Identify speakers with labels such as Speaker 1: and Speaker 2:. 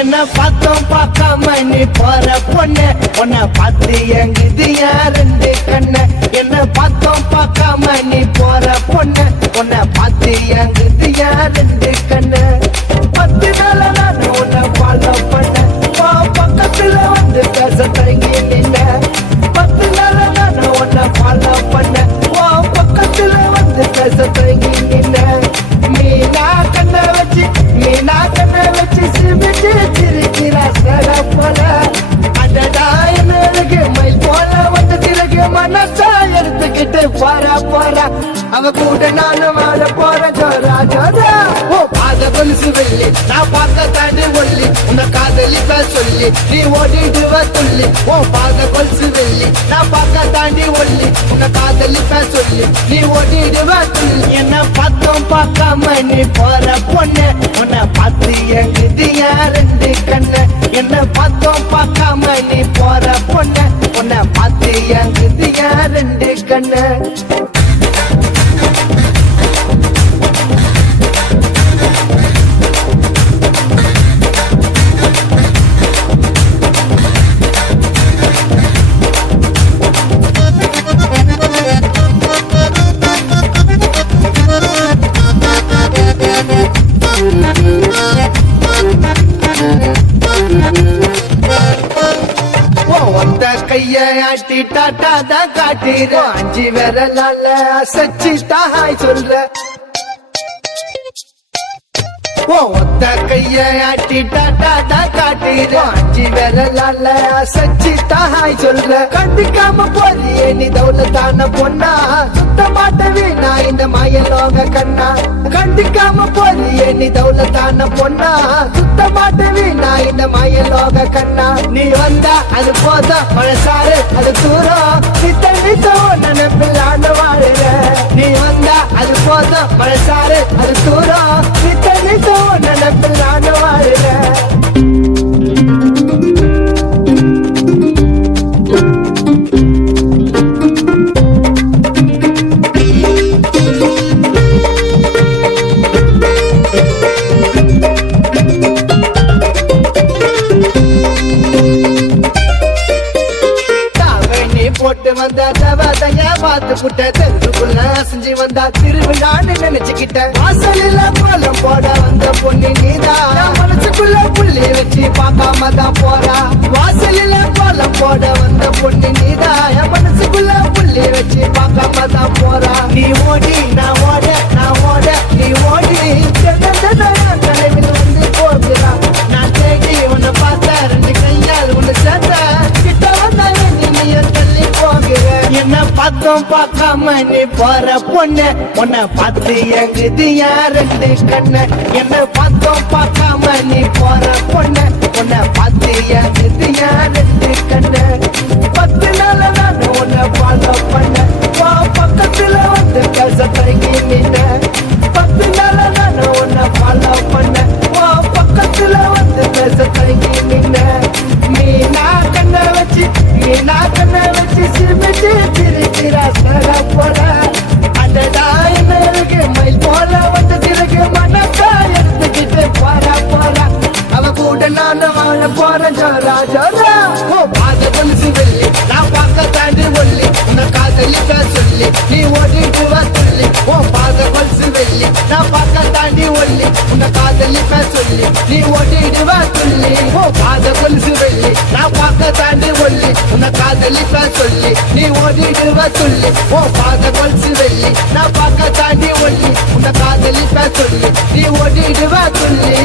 Speaker 1: என்ன பார்த்தோம் பார்க்காம நீ போற பொண்ணு? உன்னை பார்த்து எங்குது யாருண்டு கண்ணு? என்ன பார்த்தோம் பார்க்காம நீ போற பொண்ணு? உன்னை பார்த்து எங்குது யாருண்டு கண்ணு? போறா. அவ கூட நானும் வாழ போறேன் ஜோரா ஜோரா. ஓ பாத கொலுசு வெள்ளி நான் பார்க்க தாண்டி ஒல்லி உன்னை காதலிப்ப சொல்லி நீ ஓடிடுவ துள்ளி. ஓ பாத கொலுசு வெள்ளி நான் பார்க்க தாண்டி ஒல்லி உன்னை காதலிப்ப சொல்லி நீ ஓடிடுவ துள்ளி. என்ன பார்த்தோம் பார்க்காம நீ போற பொண்ணு உன்னை பார்த்து எங்குது ரெண்டு கண்ணு. என்ன பார்த்தோம் பார்க்காம நீ போற பொண்ணு உன்னை பார்த்து எங்குது ரெண்டு கண்ணு கைய ஆட்டி டாட்டா தான் காட்டிற. அஞ்சு விரலால அசைச்சு தாய் சொல்ற. ஒத்த கைய ஆட்டி டாட்டா தான் காட்டிற. அஞ்சு விரலால அசைச்சு தாய் சொல்ற. கண்டுக்காம போறியே நீ தௌலத்தான பொண்ணா. சுத்தமா மாயலோக கண்ணா. கண்டிக்காம போறியே நீ தௌலத்தான பொண்ணா. சுத்த மாட்டவி நான் இந்த மாயலோக கண்ணா. நீ வந்தா அது போதும் மனசாரு அது தூரம் நீ தண்ணித்தோ நினைப்பில் ஆண்டு வாழுற நீ வந்தா அது போதும் மனசாரு அது தூரம் நீ தண்ணித்தோ நினைப்பில் ஆண்டு வாழுற போட்டு வந்த தவதைய பார்த்து புட்ட தெருக்குள்ள செஞ்சு வந்தா திருவிழான்னு நினைச்சுக்கிட்ட வாசலில் கோலம் போட வந்த பொண்ணு நீதான் மனசுக்குள்ள புள்ளி வச்சு பார்க்காம தான் போறா. வாசலில் கோலம் போட வந்த பொண்ணு நீதான் மனசுக்குள்ள புள்ளி வச்சு பார்க்காம தான் போறா. நீ ஓடி நான் ஓட பார்த்தோம் பார்க்காம நீ போற பொண்ணு. உன்னை பார்த்து எங்குது யார் ரெண்டு கண்ணு? என்ன பார்த்தோம் பார்க்காம நீ போற பொண்ணு. உன்னை பார்த்து எங்குது மன்னிப்ப சொல்லி நீ ஓட்டிடுவ சொல்லி ஓ காத கொலுசு வெள்ளி நான் பார்க்க தாண்டி ஒல்லி உன்னை காதலிப்ப சொல்லி நீ ஓடிடுவ சொல்லி ஓ காத கொலுசு வெள்ளி நான் பார்க்க தாண்டி ஒல்லி உன்னை காதலிப்ப சொல்லி நீ ஓடிடுவ சொல்லி